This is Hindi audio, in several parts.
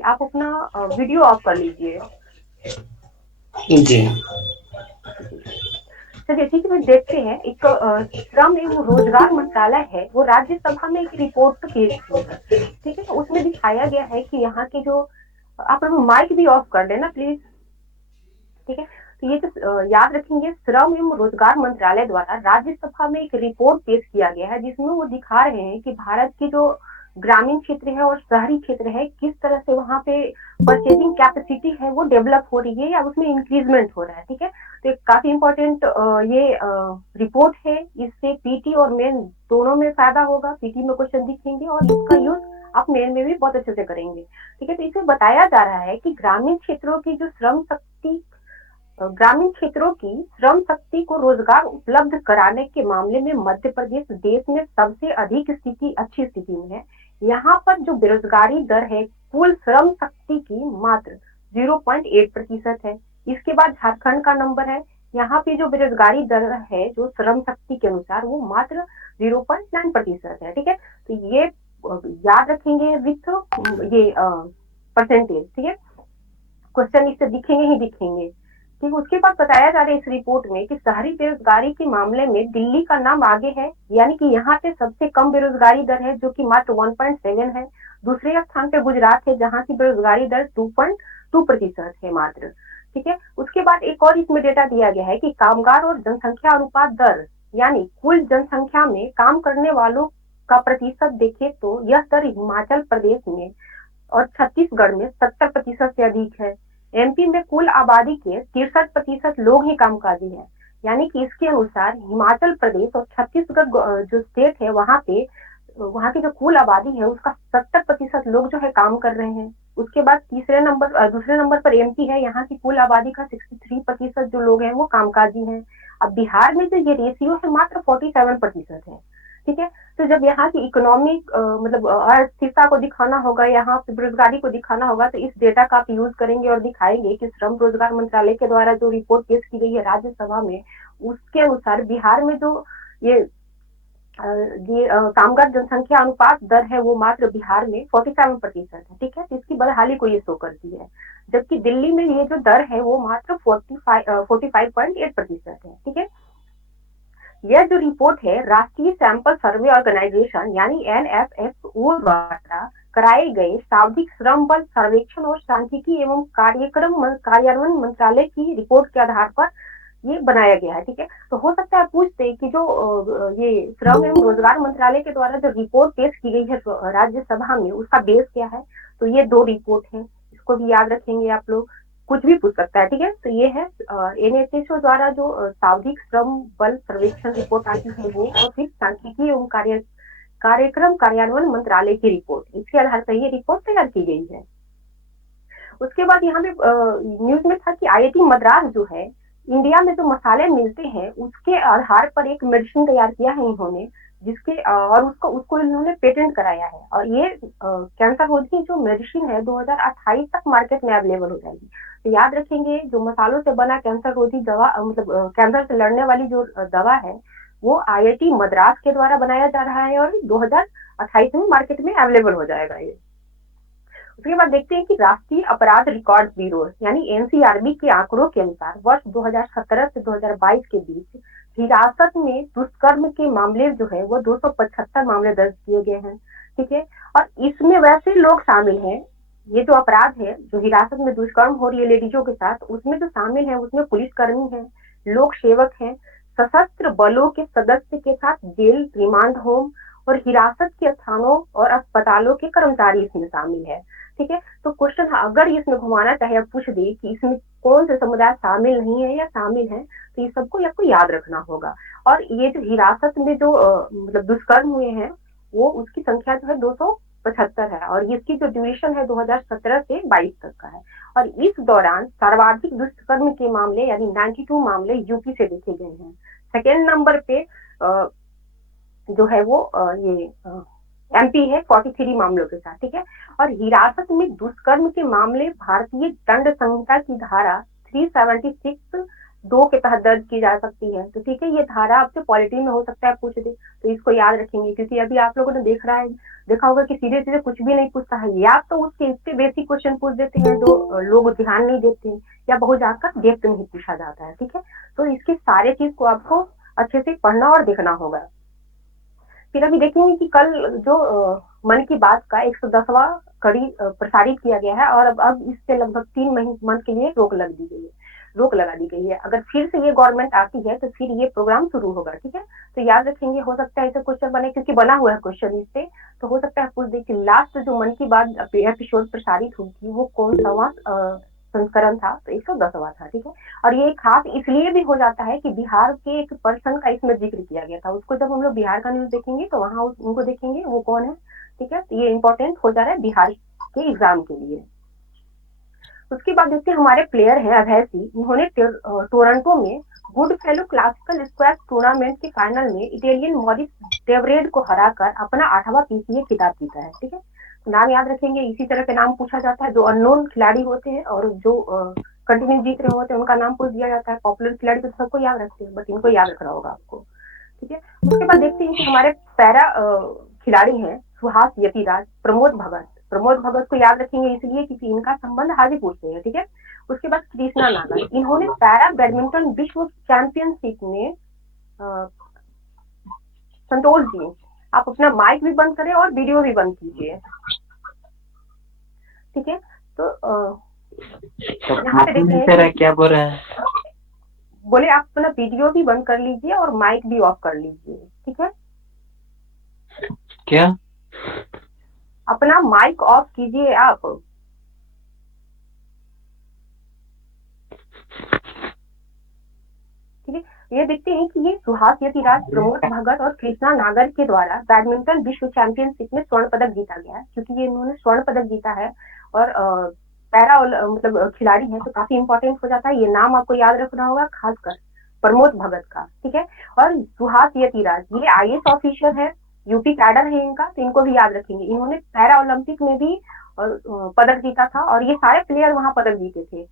आप अपना वीडियो ऑफ कर लीजिए। जी। चलिए ठीक है, देखते हैं। एक श्रम एवं रोजगार मंत्रालय है, वो राज्यसभा में एक रिपोर्ट पेश की है। ठीक है, उसमें दिखाया गया है कि यहाँ के जो, आप लोग माइक भी ऑफ कर देना प्लीज। ठीक है, तो ये जो याद रखेंगे, श्रम एवं रोजगार मंत्रालय द्वारा राज्यसभा में एक रिपोर्ट पेश किया गया है, जिसमें वो दिखा रहे हैं कि भारत की जो ग्रामीण क्षेत्र है और शहरी क्षेत्र है, किस तरह से वहाँ पे परचेजिंग कैपेसिटी है वो डेवलप हो रही है या उसमें इंक्रीजमेंट हो रहा है। ठीक है, तो एक काफी इंपॉर्टेंट ये रिपोर्ट है। इससे पीटी और मेन दोनों में फायदा होगा। पीटी में क्वेश्चन दिखेंगे और इसका यूज आप मेन में भी बहुत अच्छे से करेंगे। ठीक है, तो इसमें बताया जा रहा है कि ग्रामीण क्षेत्रों की श्रम शक्ति को रोजगार उपलब्ध कराने के मामले में मध्य प्रदेश देश में सबसे अधिक अच्छी स्थिति में है। यहाँ पर जो बेरोजगारी दर है कुल श्रम शक्ति की मात्र 0.8% है। इसके बाद झारखंड का नंबर है। यहाँ पे जो बेरोजगारी दर है जो श्रम शक्ति के अनुसार वो मात्र 0.9% है। ठीक है, तो ये याद रखेंगे विथ ये परसेंटेज। ठीक है, क्वेश्चन इससे दिखेंगे ही दिखेंगे। ठीक, उसके बाद बताया जा रहा है इस रिपोर्ट में कि शहरी बेरोजगारी के मामले में दिल्ली का नाम आगे है, यानी कि यहाँ पे सबसे कम बेरोजगारी दर है जो कि मात्र 1.7 है। दूसरे स्थान पे गुजरात है जहाँ की बेरोजगारी दर 2.2% है मात्र। ठीक है, उसके बाद एक और इसमें डेटा दिया गया है कि कामगार और जनसंख्या अनुपात दर, यानी कुल जनसंख्या में काम करने वालों का प्रतिशत देखे तो यह दर हिमाचल प्रदेश में और छत्तीसगढ़ में 70% से अधिक है। एमपी में कुल आबादी के 63% लोग ही कामकाजी हैं। यानी कि इसके अनुसार हिमाचल प्रदेश और छत्तीसगढ़ जो स्टेट है वहाँ की जो कुल आबादी है उसका 70% लोग जो है काम कर रहे हैं। उसके बाद दूसरे नंबर पर एमपी है, यहाँ की कुल आबादी का 63% जो लोग हैं वो कामकाजी हैं। अब बिहार में जो ये रेशियो है मात्र 47% है। ठीक है, तो जब यहाँ की इकोनॉमिक मतलब अस्थिरता को दिखाना होगा, यहाँ पे बेरोजगारी को दिखाना होगा, तो इस डेटा का आप यूज करेंगे और दिखाएंगे कि श्रम रोजगार मंत्रालय के द्वारा जो रिपोर्ट पेश की गई है राज्यसभा में, उसके अनुसार बिहार में जो ये कामगार जनसंख्या अनुपात दर है वो मात्र बिहार में 47% है। ठीक है, तो इसकी बदहाली को ये शो करती है। जबकि दिल्ली में ये जो दर है वो मात्र 45.8% है। ठीक है, यह जो रिपोर्ट है राष्ट्रीय सैंपल सर्वे ऑर्गेनाइजेशन यानी एनएसएसओ द्वारा कराए गए सावधिक श्रम बल सर्वेक्षण और सांख्यिकी एवं कार्यान्वयन मंत्रालय की रिपोर्ट के आधार पर ये बनाया गया है। ठीक है, तो हो सकता है पूछते कि जो ये श्रम एवं रोजगार मंत्रालय के द्वारा जो रिपोर्ट पेश की गई है राज्यसभा में उसका बेस क्या है। तो ये दो रिपोर्ट है, इसको भी याद रखेंगे आप लोग। कुछ भी पूछ सकता है। ठीक है, तो ये है एनएसएसओ द्वारा जो सावधिक श्रम बल सर्वेक्षण रिपोर्ट आती है वो, और फिर सांख्यिकी एवं कार्यक्रम कार्यान्वयन मंत्रालय की रिपोर्ट, इसके आधार पर ये रिपोर्ट तैयार की गई है। उसके बाद यहाँ पे न्यूज में था कि आईआईटी मद्रास जो है इंडिया में जो मसाले मिलते हैं उसके आधार पर एक मेडिसिन तैयार किया है इन्होंने, जिसके और उसको उसको इन्होंने पेटेंट कराया है। और ये कैंसर रोधी जो मेडिसिन है 2028 तक मार्केट में अवेलेबल हो जाएगी। तो याद रखेंगे जो मसालों से बना कैंसर रोधी दवा मतलब कैंसर से लड़ने वाली जो दवा है वो आईआईटी मद्रास के द्वारा बनाया जा रहा है और 2028 में मार्केट में अवेलेबल हो जाएगा ये। उसके बाद देखते हैं कि राष्ट्रीय अपराध रिकॉर्ड ब्यूरो यानी एनसीआरबी के आंकड़ों के अनुसार वर्ष 2017 से 2022 के बीच हिरासत में दुष्कर्म के मामले जो है वो 275 मामले दर्ज किए गए हैं। ठीक है, और इसमें वैसे लोग शामिल हैं, ये जो अपराध है जो हिरासत में दुष्कर्म हो रही है लेडीजों के साथ, उसमें जो शामिल है उसमें पुलिसकर्मी है, लोक सेवक है, सशस्त्र बलों के सदस्य के साथ जेल रिमांड होम और हिरासत के स्थानों और अस्पतालों के कर्मचारी इसमें शामिल है। ठीक है, तो क्वेश्चन अगर इसमें घुमाना चाहे आप पूछ दे कि इसमें कौन से समुदाय शामिल नहीं है या शामिल है, तो ये सबको आपको याद रखना होगा। और ये जो हिरासत में जो मतलब दुष्कर्म हुए हैं वो उसकी संख्या जो है 275 है और इसकी जो ड्यूरेशन है 2017 से 22 तक का है। और इस दौरान सर्वाधिक दुष्कर्म के मामले यानी 92 मामले यूपी से देखे गए हैं। सेकेंड नंबर पे जो है वो ये एमपी है 43 मामलों के साथ। ठीक है, और हिरासत में दुष्कर्म के मामले भारतीय दंड संहिता की धारा 376 2 के तहत दर्ज की जा सकती है। तो ठीक है, ये धारा आपसे पॉलिटी में हो सकता है पूछ दे, तो इसको याद रखेंगे, क्योंकि अभी आप लोगों ने देखा होगा कि सीधे सीधे कुछ भी नहीं पूछता है, या तो उसके इससे बेसिक क्वेश्चन पूछ देते हैं जो लोग ध्यान नहीं देते हैं, या बहुत जाकर डेप्थ नहीं पूछा जाता है। ठीक है, तो इसकी सारे चीज को आपको अच्छे से पढ़ना और देखना होगा। फिर अभी देखेंगे कि कल जो मन की बात का 110वां कड़ी प्रसारित किया गया है, और अब इससे लगभग 3 मंथ के लिए रोक लगा दी गई है। अगर फिर से ये गवर्नमेंट आती है तो फिर ये प्रोग्राम शुरू होगा। ठीक है, तो याद रखेंगे, हो सकता है ऐसे क्वेश्चन बने, क्योंकि बना हुआ है क्वेश्चन इससे, तो हो सकता है पूछ दे कि लास्ट जो मन की बात एपिसोड प्रसारित हुई थी वो कौन सा संस्करण था, तो 110वां था। ठीक है, और ये खास इसलिए भी हो जाता है कि बिहार के एक पर्सन का इसमें जिक्र किया गया था, उसको जब हम लोग बिहार का न्यूज देखेंगे तो वहां उनको देखेंगे वो कौन है। ठीक है, तो ये इंपॉर्टेंट हो जा रहा है बिहार के एग्जाम के लिए। उसके बाद देखते हैं हमारे प्लेयर हैं अभय सिंह, उन्होंने टोरंटो में good fellow classical squash tournament के फाइनल में इटालियन मॉरिस डेवरेड को हराकर अपना 8वां पीसीए खिताब जीता है। ठीक है, नाम याद रखेंगे, इसी तरह के नाम पूछा जाता है, जो अननोन खिलाड़ी होते हैं और जो कंटिन्यू जीत रहे होते हैं उनका नाम पूछ दिया जाता है। पॉपुलर खिलाड़ी तो सबको याद रखते हैं, बट इनको याद रखना होगा आपको। ठीक है, उसके बाद देखते हैं कि हमारे पैरा खिलाड़ी हैं सुहास यतिराज, प्रमोद भगत को याद रखेंगे इसलिए क्योंकि इनका संबंध हाजीपुर से है। ठीक है, उसके बाद कृष्णा नागर, इन्होंने पैरा बैडमिंटन विश्व चैंपियनशिप में संतोष जी, आप अपना माइक भी बंद करें और वीडियो भी बंद कीजिए। ठीक है, तो यहाँ पे देखते हैं क्या बोल रहे हैं, बोले आप अपना वीडियो भी बंद कर लीजिए और माइक भी ऑफ कर लीजिए। ठीक है, क्या अपना माइक ऑफ कीजिए आप। ठीक है, ये देखते हैं कि ये सुहास यतिराज, प्रमोद भगत और कृष्णा नागर के द्वारा बैडमिंटन विश्व चैंपियनशिप में स्वर्ण पदक जीता गया है, क्योंकि ये इन्होंने स्वर्ण पदक जीता है और पैरा मतलब खिलाड़ी है, तो काफी इंपॉर्टेंट हो जाता है। ये नाम आपको याद रखना होगा, खासकर प्रमोद भगत का। ठीक है, और सुहास यतिराज ये आईएएस ऑफिसर है, यूपी कैडर है इनका, तो इनको भी याद रखेंगे। इन्होंने पैरा ओलंपिक में भी पदक जीता था और ये सारे प्लेयर वहां पदक जीते थे।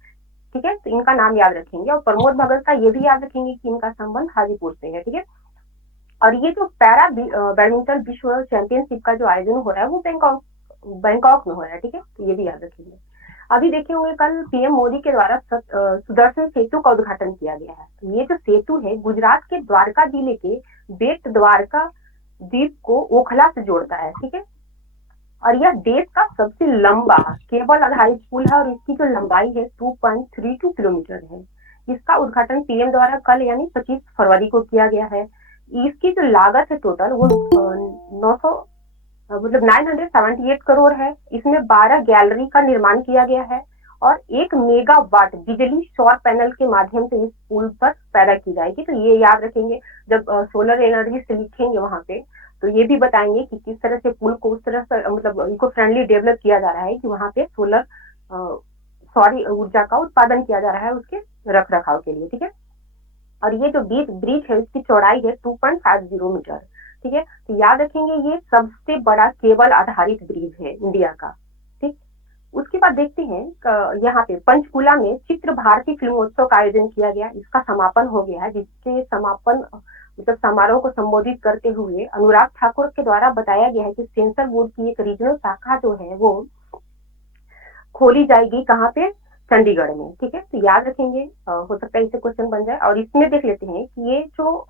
ठीक है, तो इनका नाम याद रखेंगे, और प्रमोद भगत का ये भी याद रखेंगे कि इनका संबंध हाजीपुर से है। ठीक है, और ये जो पैरा बैडमिंटन विश्व चैंपियनशिप का जो आयोजन हो रहा है वो बैंकॉक में हो रहा है। ठीक है, तो ये भी याद रखेंगे। अभी देखे हुए कल पीएम मोदी के द्वारा सुदर्शन सेतु का उद्घाटन किया गया है। तो ये जो सेतु है गुजरात के द्वारका जिले के बेट द्वारका द्वीप को ओखला से जोड़ता है। ठीक है, और यह देश का सबसे लंबा केबल आधारित पुल है और इसकी जो लंबाई है 2.32 किलोमीटर है। इसका उद्घाटन पीएम द्वारा कल यानी 25 फरवरी को किया गया है। इसकी जो लागत है टोटल वो 978 करोड़ है। इसमें 12 गैलरी का निर्माण किया गया है और 1 मेगावाट बिजली सौर पैनल के माध्यम से इस पुल पर पैदा की जाएगी। तो ये याद रखेंगे, जब सोलर एनर्जी से लिखेंगे वहां पे तो ये भी बताएंगे कि किस तरह से पुल को उस तरह से मतलब इको फ्रेंडली डेवलप किया जा रहा है कि वहां पे सोलर सौर ऊर्जा का उत्पादन किया जा रहा है उसके रख रखाव के लिए। ठीक है, और ये जो ब्रिज है इसकी चौड़ाई है 2.50 मीटर। ठीक है, तो याद रखेंगे ये सबसे बड़ा केबल आधारित ब्रिज है इंडिया का। ठीक, उसके बाद देखते हैं यहाँ पे पंचकुला में चित्र भारती फिल्मोत्सव का आयोजन किया गया, इसका समापन हो गया है, जिसके समापन मतलब समारोह को संबोधित करते हुए अनुराग ठाकुर के द्वारा बताया गया है कि सेंसर बोर्ड की एक रीजनल शाखा जो है वो खोली जाएगी, कहाँ पे, चंडीगढ़ में। ठीक है, तो याद रखेंगे, हो सकता है इससे क्वेश्चन बन जाए। और इसमें देख लेते हैं कि ये जो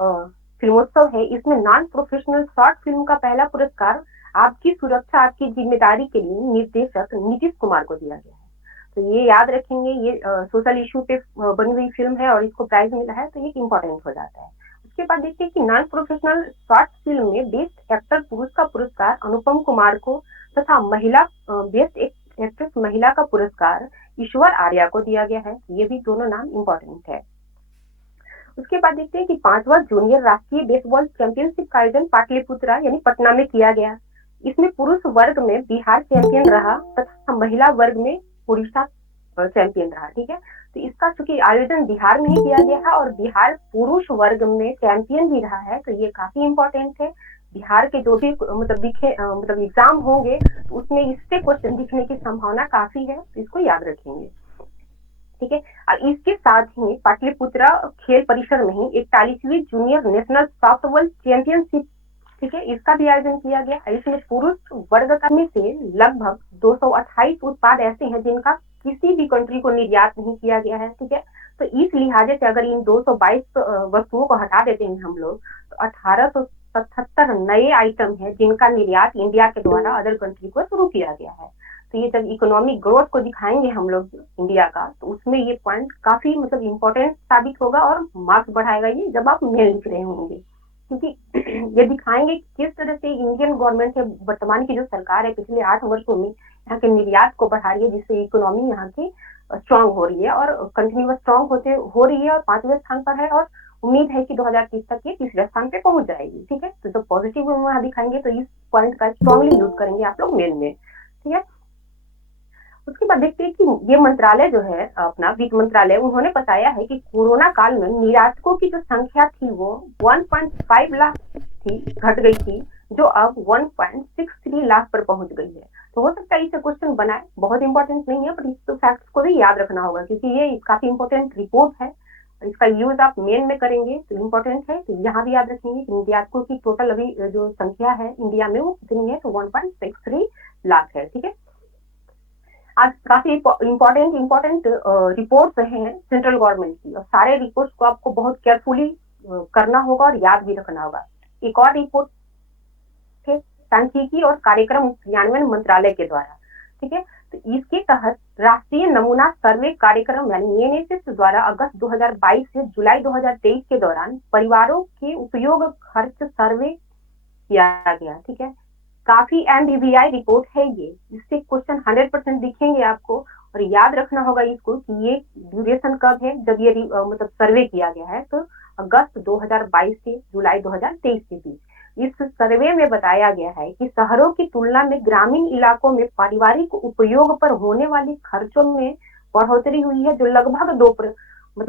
फिल्मोत्सव है इसमें नॉन प्रोफेशनल शॉर्ट फिल्म का पहला पुरस्कार आपकी सुरक्षा आपकी जिम्मेदारी के लिए निर्देशक नीतीश कुमार को दिया गया है। तो ये याद रखेंगे, ये सोशल इशू पे बनी हुई फिल्म है और इसको प्राइज मिला है, तो ये इम्पोर्टेंट हो जाता है। उसके बाद देखते हैं कि नॉन प्रोफेशनल शॉर्ट फिल्म में बेस्ट एक्टर पुरुष का पुरस्कार अनुपम कुमार को तथा महिला बेस्ट एक्ट्रेस महिला का पुरस्कार ईश्वर आर्या को दिया गया है। ये भी दोनों नाम इम्पोर्टेंट है। उसके बाद देखते हैं कि 5वां जूनियर राष्ट्रीय बेसबॉल चैंपियनशिप का आयोजन पाटलिपुत्रा यानी पटना में किया गया। इसमें पुरुष वर्ग में बिहार चैंपियन रहा तथा महिला वर्ग में उड़ीसा चैंपियन रहा। ठीक है, तो इसका चूंकि आयोजन बिहार में ही किया गया है और बिहार पुरुष वर्ग में चैंपियन भी रहा है, तो ये काफी इम्पोर्टेंट है। बिहार के जो भी मतलब एग्जाम होंगे तो उसमें इससे क्वेश्चन दिखने की संभावना काफी है, तो इसको याद रखेंगे। ठीक है। अब इसके साथ ही पाटलिपुत्रा खेल परिसर में ही 41वीं जूनियर नेशनल सॉफ्टबॉल चैंपियनशिप, ठीक है, इसका भी आयोजन किया गया। इसमें पुरुष वर्ग में से लगभग 228 उत्पाद ऐसे हैं जिनका किसी भी कंट्री को निर्यात नहीं किया गया है, ठीक है। तो इस लिहाजे से अगर इन 222 वस्तुओं को हटा देते हैं हम लोग, तो 1877 नए आइटम है जिनका निर्यात इंडिया के द्वारा अदर कंट्री को शुरू किया गया है। तो ये जब इकोनॉमिक ग्रोथ को दिखाएंगे हम लोग इंडिया का, तो उसमें ये पॉइंट काफी मतलब इम्पोर्टेंट साबित होगा और मार्क्स बढ़ाएगा ये जब आप मेल लिख रहे होंगे, क्योंकि ये दिखाएंगे किस तरह से इंडियन गवर्नमेंट है, वर्तमान की जो सरकार है, पिछले 8 वर्षों में यहाँ के निर्यात को बढ़ा रही है, जिससे इकोनॉमी यहाँ की स्ट्रांग हो रही है और कंटिन्यूअस स्ट्रांग हो रही है और 5वें स्थान पर है और उम्मीद है कि 2030 तक ये 3रे स्थान पे पहुंच जाएगी, ठीक है। तो जो पॉजिटिव वहां दिखाएंगे तो इस पॉइंट का स्ट्रांगली यूज करेंगे आप लोग मेल में, ठीक है। उसके बाद देखते हैं कि ये मंत्रालय जो है अपना वित्त मंत्रालय, उन्होंने बताया है कि कोरोना काल में निर्यातकों की जो संख्या थी वो 1.5 लाख थी, घट गई थी, जो अब 1.63 लाख पर पहुंच गई है। तो हो सकता है इसे क्वेश्चन बनाए, बहुत इंपॉर्टेंट नहीं है, पर इस फैक्ट्स को भी याद रखना होगा क्योंकि ये काफी इंपॉर्टेंट रिपोर्ट है। इसका यूज आप मेन में करेंगे तो इम्पोर्टेंट है। तो यहाँ भी याद रखेंगे कि निर्यातकों की टोटल अभी जो संख्या है इंडिया में वो कितनी है, तो 1.63 लाख है, ठीक है। आज काफी इम्पोर्टेंट रिपोर्ट्स हैं सेंट्रल गवर्नमेंट की, और सारे रिपोर्ट्स को आपको बहुत केयरफुली करना होगा और याद भी रखना होगा। एक और रिपोर्ट है सांख्यिकी और कार्यक्रम क्रियान्वयन मंत्रालय के द्वारा, ठीक है। तो इसके तहत राष्ट्रीय नमूना सर्वे कार्यक्रम यानी एनएसएस द्वारा अगस्त 2022 से जुलाई 2023 के दौरान परिवारों के उपयोग खर्च सर्वे किया गया, ठीक है। काफी एमबीबीआई रिपोर्ट है ये, इससे क्वेश्चन 100% दिखेंगे आपको, और याद रखना होगा इसको कि ये ड्यूरेशन कब है, जब ये मतलब सर्वे किया गया है, तो अगस्त 2022 से जुलाई 2023 के बीच। इस सर्वे में बताया गया है कि शहरों की तुलना में ग्रामीण इलाकों में पारिवारिक उपयोग पर होने वाले खर्चों में बढ़ोतरी हुई है, जो लगभग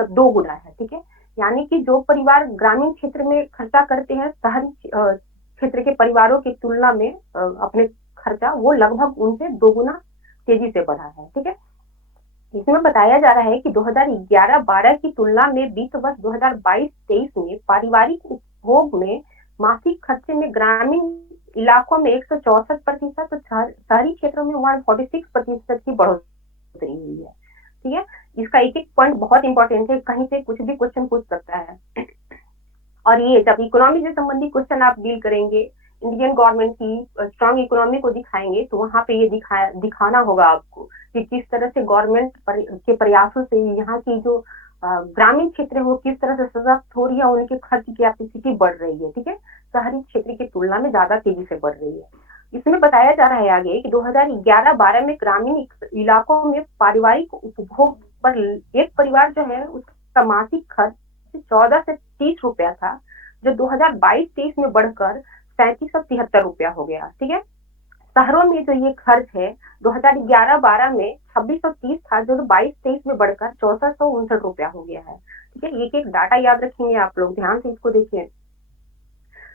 2 गुना है, ठीक है। यानी कि जो परिवार ग्रामीण क्षेत्र में खर्चा करते हैं शहरी क्षेत्र के परिवारों की तुलना में अपने खर्चा वो लगभग उनसे 2 गुना तेजी से बढ़ा है, ठीक है। इसमें बताया जा रहा है कि 2011-12 की तुलना में वित्त वर्ष 2022-23 में पारिवारिक उपभोग में मासिक खर्चे में ग्रामीण इलाकों में 164%, तो शहरी क्षेत्रों में 146% की बढ़ोतरी हुई है, ठीक है। इसका एक पॉइंट बहुत इंपॉर्टेंट है, कहीं से कुछ भी क्वेश्चन पूछ सकता है। और ये जब इकोनॉमी से संबंधित क्वेश्चन आप डील करेंगे, इंडियन गवर्नमेंट की स्ट्रांग इकोनॉमी को दिखाएंगे, तो वहां पे ये दिखाना होगा आपको कि किस तरह से गवर्नमेंट के प्रयासों से यहाँ की जो ग्रामीण क्षेत्र है वो किस तरह से सशक्त हो रही है, उनके खर्च की कैपेसिटी बढ़ रही है, ठीक है, शहरी क्षेत्र की तुलना में ज्यादा तेजी से बढ़ रही है। इसमें बताया जा रहा है आगे कि 2011-12 में ग्रामीण इलाकों में पारिवारिक उपभोग पर एक परिवार जो है उसका मासिक खर्च 14 से 30 रुपया था, जो 2022-23 में बढ़कर 3773 रुपया हो गया, ठीक है। शहरों में जो ये खर्च है 2011-12 में 2630 था, जो 22-23 में बढ़कर 6459 रुपया हो गया है, ठीक है। एक डाटा याद रखेंगे आप लोग, ध्यान से इसको देखिए,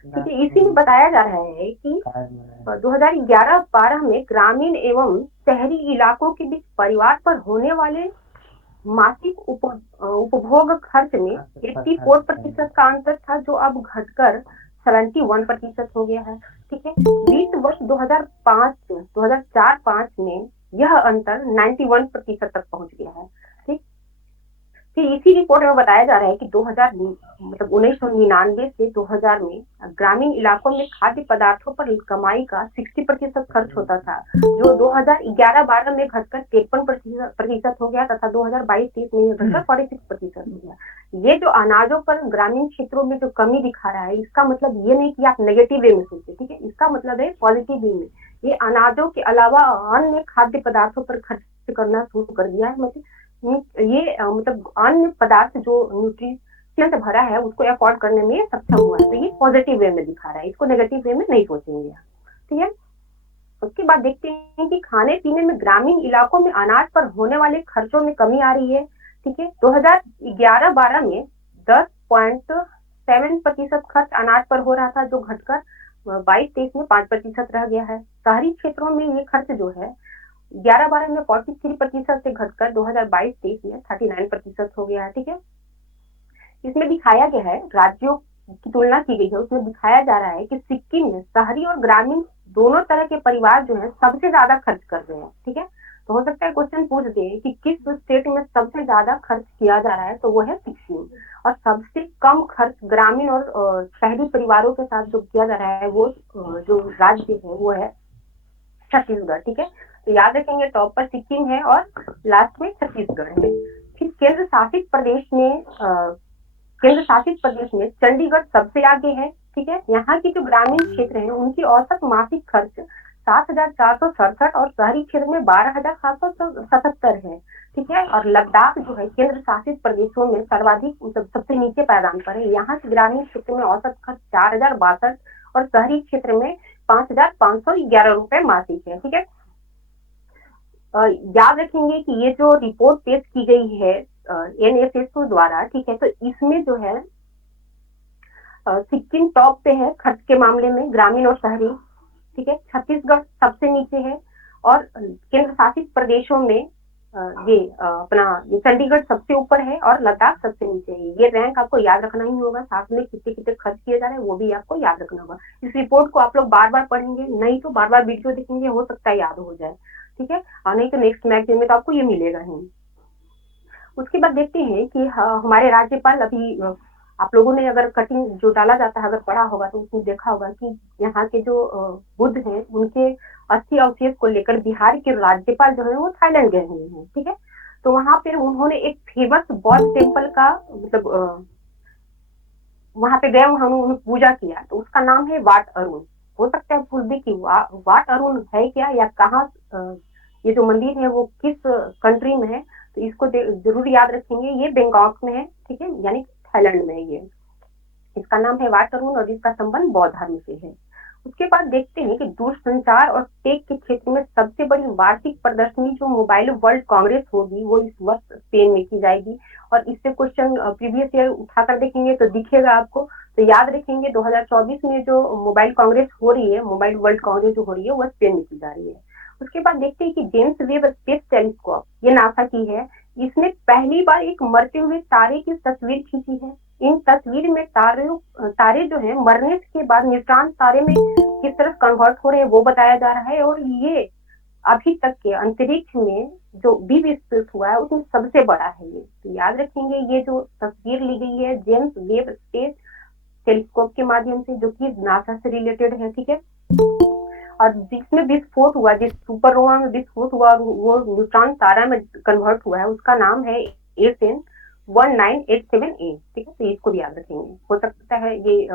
ठीक है। इसी में बताया जा रहा है कि 2011-12 में ग्रामीण एवं शहरी इलाकों के बीच परिवार पर होने वाले मासिक उपभोग खर्च में 84% का अंतर था, जो अब घटकर 71% हो गया है, ठीक है। वित्त वर्ष 2004-5 में यह अंतर 91% तक पहुंच गया है, ठीक। फिर इसी रिपोर्ट में बताया जा रहा है कि 1999 से 2000 में ग्रामीण इलाकों में खाद्य पदार्थों पर कमाई का 60% खर्च होता था, जो 2011-12 में घटकर 53% हो गया तथा 2022-23 में घटकर 46% हो गया। ये जो अनाजों पर ग्रामीण क्षेत्रों में जो कमी दिखा रहा है, इसका मतलब ये नहीं कि आप नेगेटिव वे में सोचे, ठीक है, इसका मतलब है पॉजिटिव वे में। ये अनाजों के अलावा अन्य खाद्य पदार्थों पर खर्च करना शुरू कर दिया है, मतलब ये मतलब अन्य पदार्थ जो न्यूट्रिशन से भरा है उसको अफोर्ड करने में सक्षम हुआ है, तो ये पॉजिटिव वे में दिखा रहा है, इसको नेगेटिव वे में नहीं सोचेंगे, ठीक है। उसके बाद देखते हैं कि खाने पीने में ग्रामीण इलाकों में अनाज पर होने वाले खर्चों में कमी आ रही है, ठीक है। 2011-12 में 10.7% खर्च अनाज पर हो रहा था, जो घटकर 22-23 में 5% रह गया है। शहरी क्षेत्रों में ये खर्च जो है 11-12 में 43% से घटकर 2022-23 में 39% हो गया है। ठीक है, इसमें दिखाया गया है, राज्यों की तुलना की गई है, उसमें दिखाया जा रहा है कि सिक्किम में शहरी और ग्रामीण दोनों तरह के परिवार जो है सबसे ज्यादा खर्च कर रहे हैं। ठीक है, तो हो सकता है क्वेश्चन पूछ दे कि किस स्टेट में सबसे ज्यादा खर्च किया जा रहा है, तो वो है सिक्किम। और सबसे कम खर्च ग्रामीण और शहरी परिवारों के साथ जो किया जा रहा है वो जो राज्य है वो है छत्तीसगढ़। ठीक है, तो याद रखेंगे टॉप पर सिक्किम है और लास्ट में छत्तीसगढ़ है। फिर केंद्र शासित प्रदेश में चंडीगढ़ सबसे आगे है। ठीक है, यहाँ की जो ग्रामीण क्षेत्र है उनकी औसत मासिक खर्च 7,467 और शहरी क्षेत्र में 12,777 है। ठीक है, और लद्दाख जो है केंद्र शासित प्रदेशों में सर्वाधिक सबसे नीचे पायदान पर है। यहाँ के ग्रामीण क्षेत्र में औसत खर्च 4,062 और शहरी क्षेत्र में 5,511 रुपए मासिक है। ठीक है, याद रखेंगे कि ये जो रिपोर्ट पेश की गई है NFSO द्वारा, ठीक है, तो इसमें जो है सिक्किम टॉप पे है खर्च के मामले में, ग्रामीण और शहरी। ठीक है, छत्तीसगढ़ सबसे नीचे है और केंद्र शासित प्रदेशों में ये चंडीगढ़ सबसे ऊपर है और लद्दाख सबसे नीचे है। ये रैंक आपको याद रखना ही होगा, साथ में कितने कितने खर्च किए जा रहे हैं वो भी आपको याद रखना होगा। इस रिपोर्ट को आप लोग बार बार पढ़ेंगे, नहीं तो बार बार वीडियो देखेंगे, हो सकता है याद हो जाए। ठीक है, और नहीं तो नेक्स्ट मैगजीन में तो आपको ये मिलेगा ही। उसके बाद देखते हैं कि हमारे राज्यपाल अभी आप लोगों ने अगर कटिंग जो डाला जाता है अगर पढ़ा होगा तो उसमें देखा होगा कि यहाँ के जो बुद्ध हैं उनके अस्थि अवशेष को लेकर बिहार के राज्यपाल जो है वो थाईलैंड गए हुए हैं। ठीक है, तो वहां पर उन्होंने एक फेमस बौद्ध टेम्पल का मतलब वहां पे गए, उन्होंने पूजा किया, तो उसका नाम है वाट अरुण। हो सकता है भूल भी कि वाट अरुण है क्या या कहाँ ये जो मंदिर है वो किस कंट्री में है, तो इसको जरूर याद रखेंगे। ये बैंकॉक में है। ठीक है, यानी थाईलैंड में है ये। इसका नाम है वाट अरुण और इसका संबंध बौद्ध धर्म से है। उसके बाद देखते हैं कि दूरसंचार और टेक के क्षेत्र में सबसे बड़ी वार्षिक प्रदर्शनी जो मोबाइल वर्ल्ड कांग्रेस होगी वो इस वर्ष स्पेन में की जाएगी। और इससे क्वेश्चन प्रीवियस ईयर उठाकर देखेंगे तो दिखेगा आपको, तो याद रखेंगे 2024 में जो मोबाइल कांग्रेस हो रही है, मोबाइल वर्ल्ड कांग्रेस जो हो रही है वो स्पेन में की जा रही है। उसके बाद देखते हैं कि जेम्स वेब स्पेस टेलीस्कोप, ये नासा की है, इसने पहली बार एक मरते हुए तारे की तस्वीर खींची है। इन तस्वीर में तारे जो है मरने के बाद न्यूट्रॉन तारे में किस तरह कन्वर्ट हो रहे हैं वो बताया जा रहा है। और ये अभी तक के अंतरिक्ष में जो डीप स्पेस हुआ है उसमें सबसे बड़ा है ये। तो याद रखेंगे ये जो तस्वीर ली गई है जेम्स वेब स्पेस टेलीस्कोप के माध्यम से, जो कि नासा से रिलेटेड है। ठीक है, और जिसमें विस्फोट हुआ, जिस सुपरनोवा में विस्फोट हुआ और वो न्यूट्रॉन तारा में कन्वर्ट हुआ है, उसका नाम है एसन 1987A। ठीक है, तो इसको भी याद रखेंगे। हो सकता है ये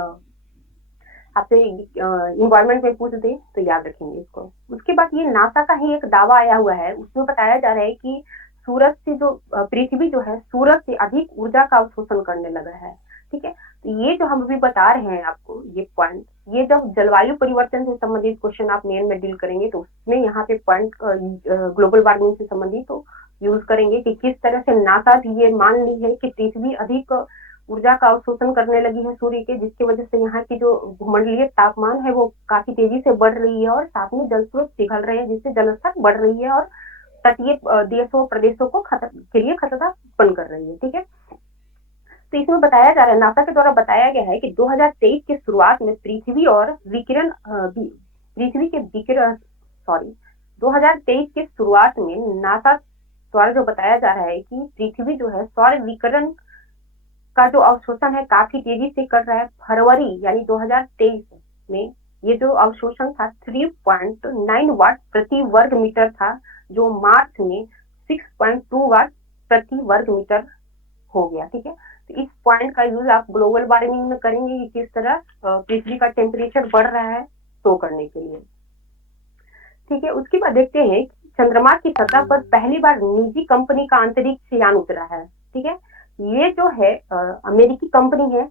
आपसे इन्वायरमेंट में पूछ दे तो याद रखेंगे इसको। उसके बाद ये नासा का ही एक दावा आया हुआ है, उसमें बताया जा रहा है कि सूरज से जो पृथ्वी जो है सूरज से अधिक ऊर्जा का अवशोषण करने लगा है। ठीक है, तो ये जो हम अभी बता रहे हैं आपको ये पॉइंट, ये जब जलवायु परिवर्तन से संबंधित क्वेश्चन आप मेन में डील करेंगे तो उसमें यहाँ पे पॉइंट ग्लोबल वार्मिंग से संबंधित तो यूज करेंगे कि किस तरह से नासा ये मान ली है कि पृथ्वी अधिक ऊर्जा का अवशोषण करने लगी है सूर्य के, जिसकी वजह से यहाँ की जो भूमंडलीय तापमान है वो काफी तेजी से बढ़ रही है और साथ में जल स्रोत पिघल रहे हैं जिससे जलस्तर बढ़ रही है और तटीय देशों प्रदेशों को के लिए खतरा उत्पन्न कर रही है। ठीक है, तो इसमें बताया जा रहा है, नासा के द्वारा बताया गया है कि 2023 के शुरुआत में पृथ्वी के विकिरण 2023 के शुरुआत में नासा द्वारा जो बताया जा रहा है कि पृथ्वी जो है सौर विकिरण का जो अवशोषण है काफी तेजी से कर रहा है। फरवरी यानी 2023 में ये जो अवशोषण था 3.9 वाट प्रति वर्ग मीटर था, जो मार्च में 6.2 वाट प्रति वर्ग मीटर हो गया। ठीक है, तो इस पॉइंट का यूज आप ग्लोबल वार्मिंग में करेंगे कि किस तरह पृथ्वी का टेम्परेचर बढ़ रहा है शो करने के लिए। ठीक है, उसके बाद देखते हैं चंद्रमा की सतह पर पहली बार निजी कंपनी का अंतरिक्ष यान उतरा है। ठीक है, ये जो है अमेरिकी कंपनी है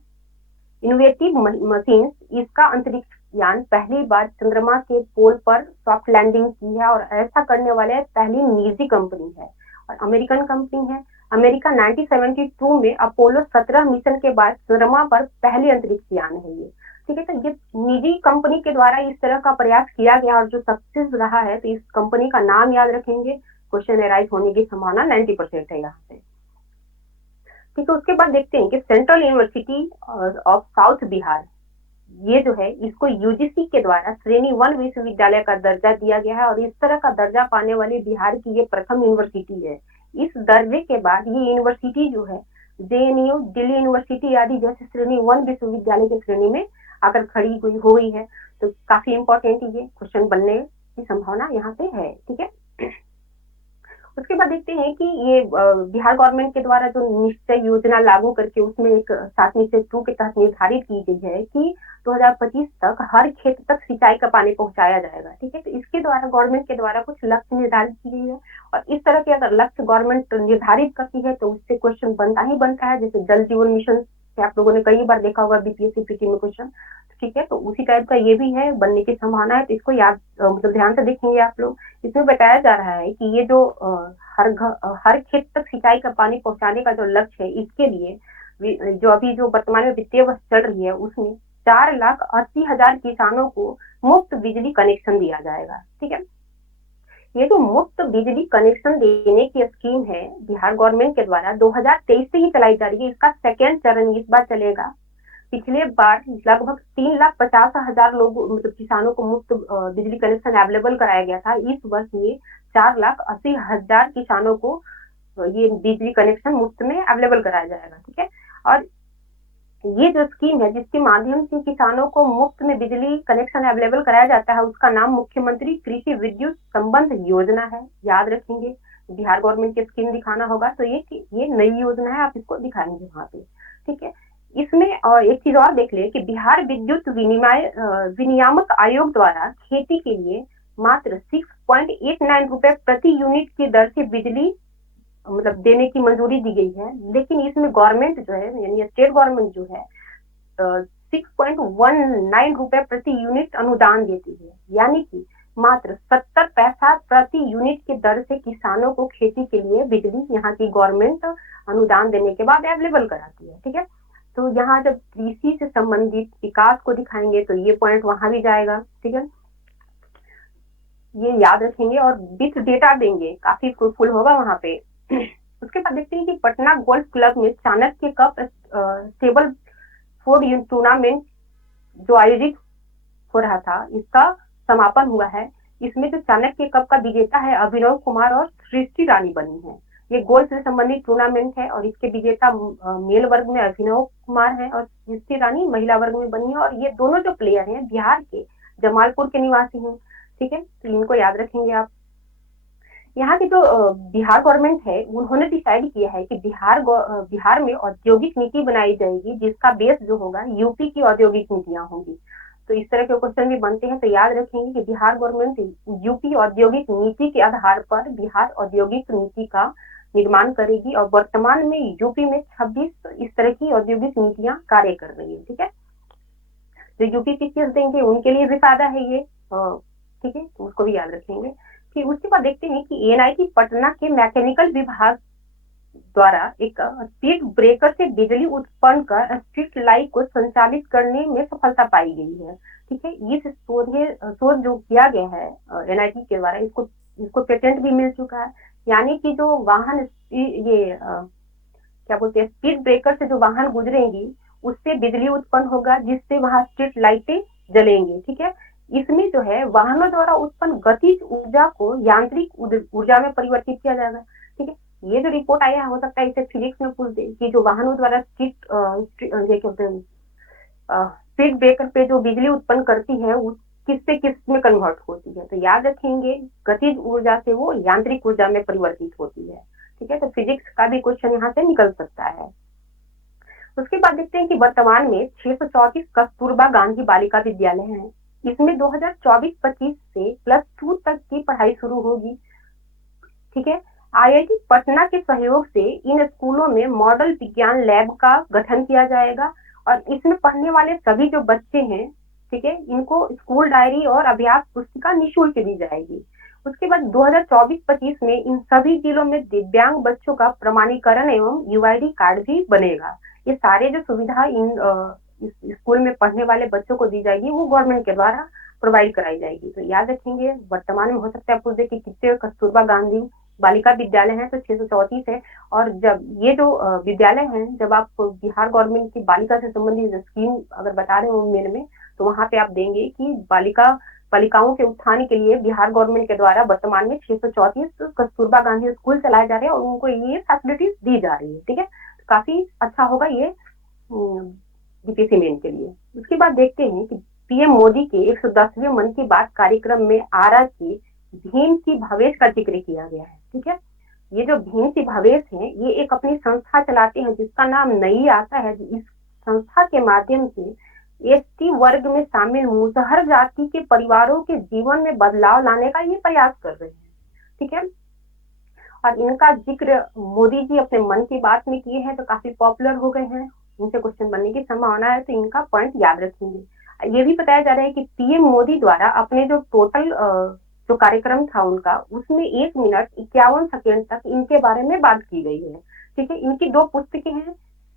इनोवेटिव मशीन्स, इसका अंतरिक्ष यान पहली बार चंद्रमा के पोल पर सॉफ्ट लैंडिंग की है और ऐसा करने वाले पहली निजी कंपनी है और अमेरिकन कंपनी है। अमेरिका 1972 में अपोलो 17 मिशन के बाद चंद्रमा पर पहली अंतरिक्ष यान है ये। ठीक है। तो ये निजी कंपनी के द्वारा इस तरह का प्रयास किया गया और जो सक्सेस रहा है, तो इस कंपनी का नाम याद रखेंगे, क्वेश्चन एराइज होने की संभावना 90% है यहाँ से। ठीक है, उसके बाद देखते हैं कि central university of south Bihar, ये जो है इसको यूजीसी के द्वारा श्रेणी 1 विश्वविद्यालय का दर्जा दिया गया है और इस तरह का दर्जा पाने वाली बिहार की ये प्रथम यूनिवर्सिटी है। इस दर्जे के बाद ये यूनिवर्सिटी जो है जेएनयू, दिल्ली यूनिवर्सिटी आदि जैसे श्रेणी 1 विश्वविद्यालय की श्रेणी में आकर खड़ी हुई हो गई है। तो काफी इंपॉर्टेंट ये क्वेश्चन बनने की संभावना यहाँ पे है। ठीक है, उसके बाद देखते हैं कि ये बिहार गवर्नमेंट के द्वारा जो निश्चय योजना लागू करके उसमें एक 7 निश्चय 2 के तहत निर्धारित की गई है कि 2025 तक हर खेत तक सिंचाई का पानी पहुंचाया जाएगा। ठीक है, तो इसके द्वारा गवर्नमेंट के द्वारा कुछ लक्ष्य निर्धारित की गई है और इस तरह के अगर लक्ष्य गवर्नमेंट निर्धारित करती है तो उससे क्वेश्चन बनता ही बनता है। जैसे जल जीवन मिशन से आप लोगों ने कई बार देखा होगा बीपीएससी पीटी में क्वेश्चन। ठीक है, तो उसी टाइप का ये भी है, बनने की संभावना है। तो इसको याद मतलब ध्यान से देखेंगे आप लोग। इसमें बताया जा रहा है कि ये जो हर खेत तक सिंचाई का पानी पहुंचाने का जो लक्ष्य है, इसके लिए जो अभी जो वर्तमान में वित्तीय वर्ष चल रही है उसमें 4,80,000 किसानों को मुफ्त बिजली कनेक्शन दिया जाएगा। ठीक है, ये जो मुफ्त बिजली कनेक्शन देने की स्कीम है बिहार गवर्नमेंट के द्वारा 2023 से ही चलाई जा रही है। इसका सेकेंड चरण इस बार चलेगा। पिछले बार लगभग 3,50,000 लोग मतलब किसानों को मुफ्त बिजली कनेक्शन अवेलेबल कराया गया था। इस वर्ष ये 4,80,000 किसानों को ये बिजली कनेक्शन मुफ्त में अवेलेबल कराया जाएगा। ठीक है, और ये जो स्कीम है जिसके माध्यम से किसानों को मुफ्त में बिजली कनेक्शन अवेलेबल कराया जाता है, उसका नाम मुख्यमंत्री कृषि विद्युत संबंध योजना है। याद रखेंगे, बिहार गवर्नमेंट की स्कीम दिखाना होगा तो ये नई योजना है, आप इसको दिखाएंगे वहां पे। ठीक है, इसमें और एक चीज और देख ले कि बिहार विद्युत विनियामक आयोग द्वारा खेती के लिए मात्र 6.89 रुपए प्रति यूनिट की दर से बिजली मतलब देने की मंजूरी दी गई है। लेकिन इसमें गवर्नमेंट जो है यानी स्टेट गवर्नमेंट जो है 6.19 रुपए प्रति यूनिट अनुदान देती है, यानी कि मात्र 70 पैसा प्रति यूनिट की दर से किसानों को खेती के लिए बिजली यहाँ की गवर्नमेंट अनुदान देने के बाद अवेलेबल कराती है। ठीक है, तो यहाँ जब कृषि से संबंधित विकास को दिखाएंगे तो ये पॉइंट वहां भी जाएगा। ठीक है, ये याद रखेंगे और विथ डेटा देंगे, काफी फ्रूटफुल होगा वहां पे। उसके बाद देखते हैं कि पटना गोल्फ क्लब में Chanakya cup table Ford tournament जो आयोजित हो रहा था, इसका समापन हुआ है। इसमें जो चाणक्य कप का विजेता है अभिनव कुमार और सृष्टि रानी बनी है। ये गोल्फ से संबंधित टूर्नामेंट है और इसके विजेता मेल वर्ग में अभिनव कुमार है और सृष्टि रानी महिला वर्ग में बनी है। और ये दोनों जो प्लेयर हैं बिहार के जमालपुर के निवासी हैं। ठीक है, तो इनको याद रखेंगे आप। यहाँ की जो बिहार गवर्नमेंट है उन्होंने डिसाइड किया है कि बिहार में औद्योगिक नीति बनाई जाएगी जिसका बेस जो होगा यूपी की औद्योगिक नीतियां होंगी। तो इस तरह के क्वेश्चन भी बनते हैं, तो याद रखेंगे कि बिहार गवर्नमेंट यूपी औद्योगिक नीति के आधार पर बिहार औद्योगिक नीति का निर्माण करेगी और वर्तमान में यूपी में 26 इस तरह की औद्योगिक नीतियां कार्य कर रही है। ठीक है, जो यूपी टीचर्स देंगे उनके लिए भी फायदा है ये। ठीक है, तो उसको भी याद रखेंगे। फिर उसके बाद देखते हैं कि एनआईटी पटना के मैकेनिकल विभाग द्वारा एक स्पीड ब्रेकर से बिजली उत्पन्न कर स्ट्रीट लाइट को संचालित करने में सफलता पाई गई है। ठीक है, इस शोध जो किया गया है एनआईटी के द्वारा, इसको पेटेंट भी मिल चुका है। यानी कि जो वाहन ये क्या बोलते हैं स्पीड ब्रेकर से जो वाहन गुजरेंगी उससे बिजली उत्पन्न होगा जिससे वहां स्ट्रीट लाइटें जलेंगी। ठीक है, इसमें जो है वाहनों द्वारा उत्पन्न गतिज ऊर्जा को यांत्रिक ऊर्जा में परिवर्तित किया जाएगा। ठीक है, ये जो रिपोर्ट आया हो सकता है इसे फिजिक्स में पूछ दे कि जो वाहनों द्वारा स्पीड ब्रेकर पे जो बिजली उत्पन्न करती है वो किस से किस में कन्वर्ट होती है। तो याद रखेंगे गतिज ऊर्जा से वो यांत्रिक ऊर्जा में परिवर्तित होती है। ठीक है, तो फिजिक्स का भी क्वेश्चन यहाँ से निकल सकता है। उसके बाद देखते हैं कि वर्तमान में 634 कस्तूरबा गांधी बालिका विद्यालय है। इसमें 2024-25 से +2 तक की पढ़ाई शुरू होगी। ठीक है, आईआईटी पटना के सहयोग से इन स्कूलों में मॉडल विज्ञान लैब का गठन किया जाएगा और इसमें पढ़ने वाले सभी जो बच्चे हैं, ठीक है, इनको स्कूल डायरी और अभ्यास पुस्तिका निःशुल्क दी जाएगी। उसके बाद 2024-25 में इन सभी जिलों में दिव्यांग बच्चों का प्रमाणीकरण एवं यूआईडी कार्ड भी बनेगा। ये सारे जो सुविधा इन इस स्कूल में पढ़ने वाले बच्चों को दी जाएगी वो गवर्नमेंट के द्वारा प्रोवाइड कराई जाएगी। तो याद रखेंगे, वर्तमान में हो सकता है पूछ दे कि कितने कस्तूरबा गांधी बालिका विद्यालय हैं, तो 634 है। और जब ये जो विद्यालय हैं, जब आप बिहार गवर्नमेंट की बालिका से संबंधित स्कीम अगर बता रहे हो मेन में, तो वहां पे आप देंगे कि बालिकाओं के उत्थान के लिए बिहार गवर्नमेंट के द्वारा वर्तमान में 634 कस्तूरबा गांधी स्कूल चलाए जा रहे हैं और उनको ये फैसिलिटीज दी जा रही है। ठीक है, तो काफी अच्छा होगा ये बीपीएससी मेन के लिए। उसके बाद देखते हैं कि पीएम मोदी के 110वें मन की बात कार्यक्रम में आरा की भीम सी भवेश का जिक्र किया गया है। ठीक है, ये जो भीम सी भवेश है, ये एक अपनी संस्था चलाते हैं जिसका नाम नई आता है। इस संस्था के माध्यम से एसटी वर्ग में शामिल मुसहर जाति के परिवारों के जीवन में बदलाव लाने का ये प्रयास कर रहे हैं। ठीक है, और इनका जिक्र मोदी जी अपने मन की बात में किए हैं, तो काफी पॉपुलर हो गए हैं, इनसे क्वेश्चन बनने की संभावना है, तो इनका पॉइंट याद रखेंगे। ये भी बताया जा रहा है कि पीएम मोदी द्वारा अपने जो टोटल जो कार्यक्रम था उनका, उसमें 1 मिनट 51 सेकेंड तक इनके बारे में बात की गई है। ठीक है, इनकी 2 पुस्तकें हैं,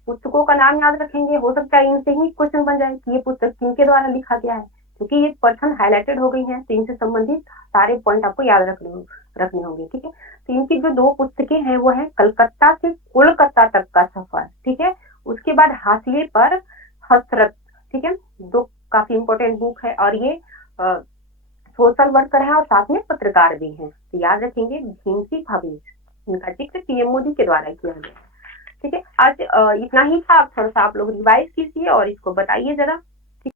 पुस्तकों का नाम याद रखेंगे, हो सकता है इनसे ही क्वेश्चन बन जाए कि ये पुस्तक किनके द्वारा लिखा गया है, क्योंकि ये पर्सन हाईलाइटेड हो गई हैं, तो इनसे संबंधित सारे पॉइंट आपको याद रखने होंगे। ठीक है, तो इनकी जो 2 पुस्तकें हैं वो है कलकत्ता से कोलकाता तक का सफर। ठीक है, उसके बाद हाशिए पर हसरत। ठीक है, 2 काफी इंपॉर्टेंट बुक है, और ये सोशल वर्कर हैं और साथ में पत्रकार भी हैं। तो याद रखेंगे भीम सी भवेश, इनका जिक्र पीएम मोदी के द्वारा किया गया। ठीक है, आज इतना ही था। आप थोड़ा सा आप लोग रिवाइज कीजिए और इसको बताइए जरा।